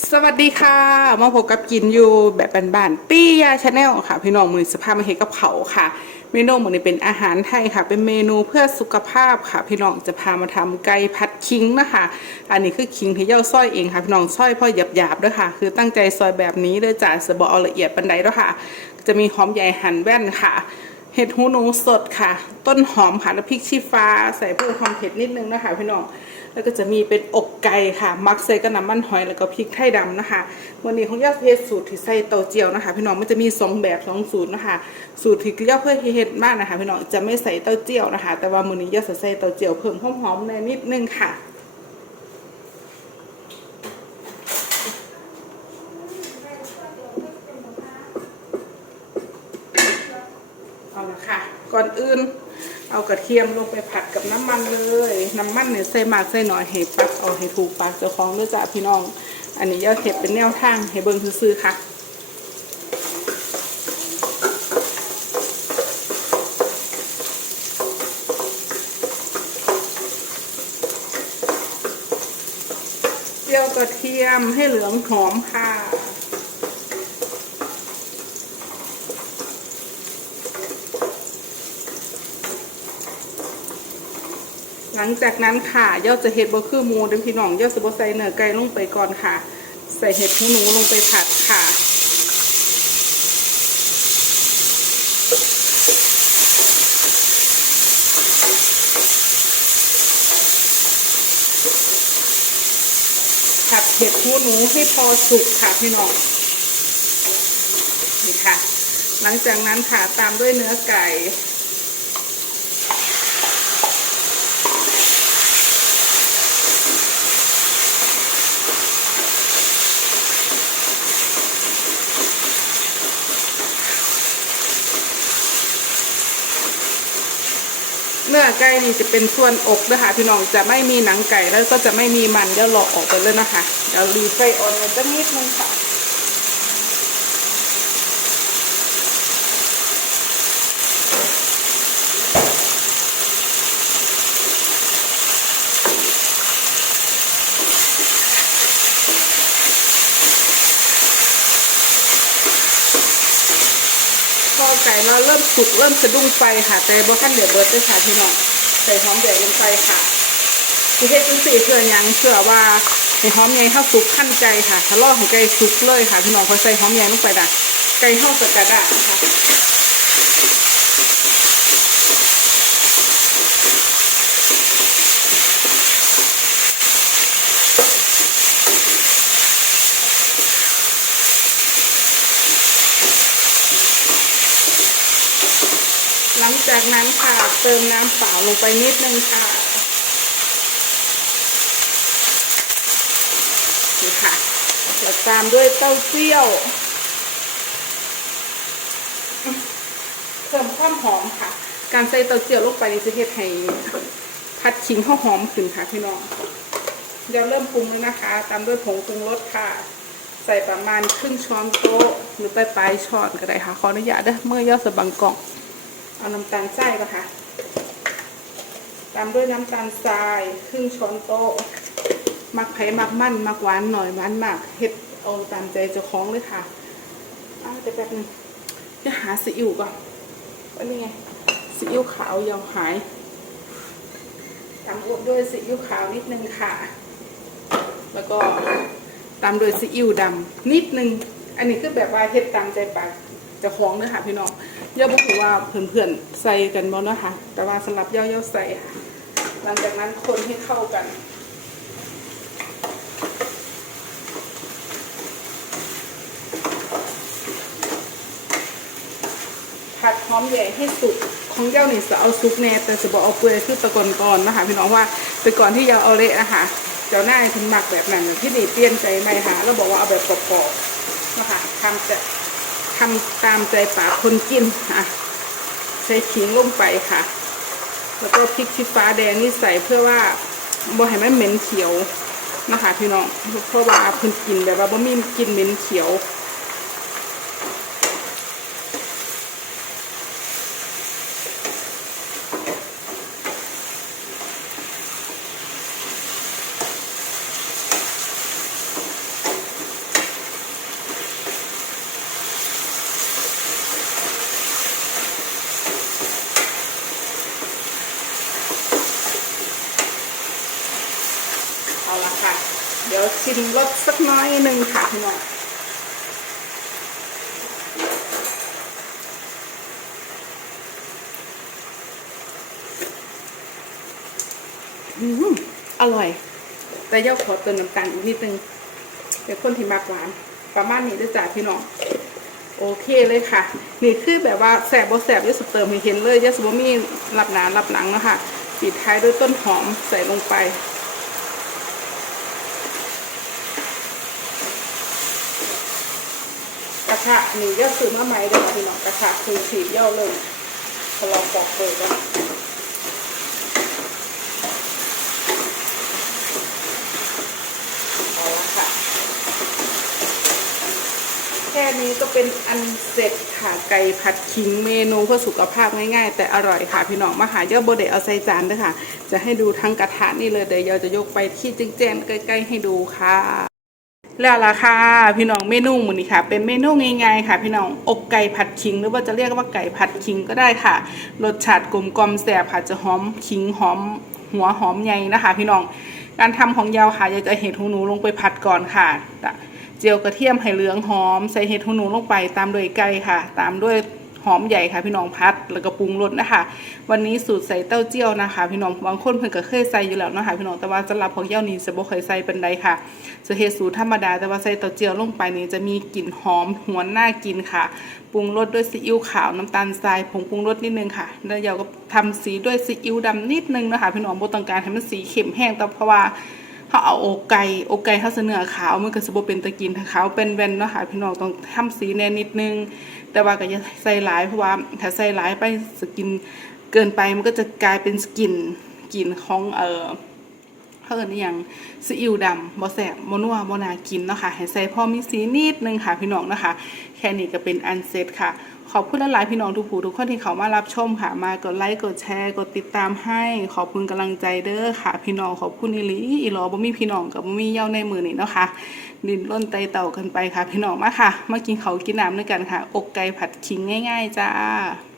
สวัสดีค่ะ มาพบกับกินอยู่แบบบ้านๆปี้ยาชาแนลค่ะ พี่น้องมือสภาพมาเห็นกับเขาค่ะ เมนูมือนี้เป็นอาหารไทยค่ะ เป็นเมนูเพื่อสุขภาพค่ะ พี่น้องจะพามาทำไก่ผัดคิงนะคะ อันนี้คือคิงที่เย่าซอยเองค่ะ พี่น้องซอยพ่อหยาบๆด้วยค่ะ คือตั้งใจซอยแบบนี้เลยจ้าสบเอาละเอียดบันไดด้วยค่ะ จะมีหอมใหญ่หั่นแว่นค่ะ เห็ดหูหนูสดค่ะ ต้นหอมค่ะแล้วพริกชี้ฟ้า ใส่เพื่อความเผ็ดนิดนึงนะคะ พี่น้อง แล้วก็จะมีเป็นอกไก่ค่ะ มักใส่กับน้ำมันหอยแล้วก็พริกไทยดำนะคะ วันนี้ของย่าเพชสูตรที่ใส่เต้าเจี้ยวนะคะ พี่น้องมันจะมีสองแบบสองสูตรนะคะ สูตรที่ย่าเพื่อเฮ็ดมากนะคะพี่น้องจะไม่ใส่เต้าเจี้ยวนะคะ แต่ว่ามื้อนี้ย่าจะใส่เต้าเจี้ยวเพิ่มหอมๆในนิดนึงค่ะเอาละค่ะ ก่อนอื่น เอากระเทียมลงไปผัดกับน้ำมันเลย น้ำมันเนี่ยใส่มากใส่น้อยให้ปักเอาให้ถูกปากเจ้าของด้วยจ้ะพี่น้อง อันนี้ย่าเห็ดเป็นแนวทางให้เบิ่งซื่อๆค่ะเจียวกระเทียมให้เหลืองหอมค่ะ หลังจากนั้นค่ะย่อจะเห็ดบะคือมูเด้อพี่น้องย่อจะบใส่เนื้อไก่ลงไปก่อนค่ะ ใส่เห็ดหูหนูลงไปผัดค่ะผัดเห็ดหูหนูให้พอสุกค่ะพี่น้องนี่ค่ะ หลังจากนั้นค่ะตามด้วยเนื้อไก่ เนื้อไก่นี่จะเป็นส่วนอกนะคะพี่น้องจะไม่มีหนังไก่แล้วก็จะไม่มีมันเดี๋ยวหลอกออกไปเลยนะคะเดี๋ยวรีไฟออนมันจะนิดนึงค่ะ พ เราเริ่มสุกเริ่มสะดุ้งไฟค่ะ แต่บ่ท่านเดือดเบิดด้วยค่ะพี่น้องใส่หอมแดงลงไปค่ะที่เฮ็ดจังสี่เพื่อยังเพื่อว่าให้หอมใหญ่เข้าสุกขั้นใจค่ะถ้าลอกของไก่สุกเลยค่ะพี่น้องพอใส่หอมใหญ่ลงไปด่ะไก่เข้าสกระดาษค่ะ หลังจากนั้นค่ะเติมน้ำเปล่าลงไปนิดนึงค่ะนี่ค่ะแล้วตามด้วยเต้าเจี้ยวเพิ่มความหอมค่ะ การใส่เต้าเจี้ยวลงไปนี่จะเฮ็ดให้ผัดขิงข้าวหอมขึ้นค่ะพี่น้องเดี๋ยวเริ่มปรุงเลยนะคะ ตามด้วยผงปรุงรสค่ะ ใส่ประมาณครึ่งช้อนโต๊ะหรือปลายปลายช้อนก็ได้ค่ะ ขออนุญาตเด้อเมื่อย่อสะบังกล่อง เอาน้ำตาลทรายก่อนค่ะ ตามด้วยน้ำตาลทรายครึ่งช้อนโต๊ะ มักไผ่มักมันมักหวานหน่อยหวานมากเฮ็ดเอาตามใจเจ้าของเลยค่ะอ้าวแต่แป๊บนึงจะหาซีอิ๊วก่อนว่านี่ไงซีอิ๊วขาวยาวหายตามด้วยซีอิ๊วขาวนิดนึงค่ะ แล้วก็ตามด้วยซีอิ๊วดำนิดนึง อันนี้คือแบบว่าเฮ็ดตามใจปากเจะคล้าของเนื้อค่ะพี่น้อง ย่าบอกว่าเพื่อนๆใส่กันบ่นะคะ แต่ว่าสำหรับย่าย่าใส่ค่ะหลังจากนั้นคนให้เข้ากันผัดหอมใหญ่ให้สุกของเย้านี่จะเอาซุกแน่แต่จะบอกเอาเปลือยคือตะกอนก่อนนะคะพี่น้องว่าไปก่อนที่ยาเอาเละนะคะเจ้าหน้าถึงหมักแบบนั้นที่นี่เปลี่ยนใจไหมคะแล้วบอกว่าเอาแบบกรอบๆนะคะทำจะ ทำตามใจปากคนกินอะใส่ขิงลงไปค่ะ แล้วก็พริกชี้ฟ้าแดงนี่ใส่เพื่อว่าบ่ให้มันเหม็นเขียวนะคะพี่น้องเพราะว่าคนกินแบบว่าบ่มีกลินเหม็นเขียว ชิมรสสักน้อยหนึ่งค่ะพี่น้องอืมอร่อย แต่ย่าขอเติมน้ำตาลอีกนิดนึงเป็นคนที่มากหวาน ประมาณนี้ด้วยจ้าพี่น้อง โอเคเลยค่ะ นี่คือแบบว่าแสบบ่แสบด้วยสเติมให้เห็นเลยยาสบมีรับหนารับหนังเนาะคะปิดท้ายด้วยต้นหอมใส่ลงไป ระทะนี่ย่าซื้อมาใหม่เด้อพี่น้องกระทะคือฉีดย่อเลยพอเราปอกเปิดแล้วเอาละค่ะ แค่นี้ก็เป็นอันเสร็จค่ะไก่ผัดขิงเมนูเพื่อสุขภาพง่ายๆ แต่อร่อยค่ะพี่น้องมาหาเยอะโบเดเอาใส่จานด้วยค่ะ จะให้ดูทั้งกระทะนี่เลยเดี๋ยวเราจะยกไปที่แจ้งๆใกล้ๆให้ดูค่ะ แล้วล่ะค่ะพี่น้องเมนูหมือนี้ค่ะ เป็นเมนูง่ายๆค่ะ พี่น้องอกไก่ผัดขิง หรือว่าจะเรียกว่าไก่ผัดขิงก็ได้ค่ะรสชาติกลมกลอมแซ่บค่ะจะหอมขิงหอมหัวหอมใหญ่นะคะ พี่น้องการทำของยาวค่ะอยากจะเห็ดหูหนูลงไปผัดก่อนค่ะ เจียวกระเทียมให้เหลืองหอม ใส่เห็ดหูหนูลงไปตามด้วยไก่ค่ะ ตามด้วย หอมใหญ่ค่ะพี่น้องพัดแล้วก็ปรุงรสนะคะ วันนี้สูตรใส่เต้าเจี้ยวนะคะ พี่น้องบางคนเพิ่นก็เคยใส่อยู่แล้วนะคะพี่น้องแต่ว่าสำหรับของเย้านี้จะบ่เคยใส่เป็นใดค่ะจะเฮ็ดสูตรธรรมดาแต่ว่าใส่เต้าเจี้ยวลงไปนี่จะมีกลิ่นหอมหวนน่ากินค่ะปรุงรสด้วยซีอิ๊วขาวน้ำตาลทรายผงปรุงรสนิดนึงค่ะ แล้วเดี๋ยวก็ทำสีด้วยซีอิ๊วดำนิดนึงนะคะพี่น้องบ่ต้องการให้มันสีเข้มแห้งแต่เพราะว่า เขาเอาอกไก่อกไก่เขาเสนอขาวมันก็จะบ่เป็นตะกินถ้าขาวเป็นแว่นเนาะค่ะพี่น้องต้องทำสีแน่นิดนึง แต่ว่าก็อย่าใส่หลายเพราะว่าถ้าใส่หลายไปสกินเกินไปมันก็จะกลายเป็นสกินกลิ่นของเอ่อเขาเอิ้นอหยังซีอิ๊วดำบ่แซ่บบ่นัวบ่น่ากินเนาะค่ะให้ใส่พอมีสีนิดนึงค่ะพี่น้องนะคะ แค่นี้ก็เป็นอันเสร็จค่ะ ขอบคุณหลายๆพี่น้องทุกผู้ทุกคนที่เขามารับชมค่ะ มากดไลค์กดแชร์ กดติดตามให้ ขอบคุณกำลังใจเด้อค่ะ พี่น้องขอบคุณอีหลีอีหลอบ่มีพี่น้องกับบ่มีเย้าในมือนี่เนาะค่ะดินล้นไตเต่ากันไปค่ะ พี่น้องมาค่ะ มากินเขาวกินน้ำด้วยกันค่ะ อกไก่ผัดขิงง่าย ๆ จ้า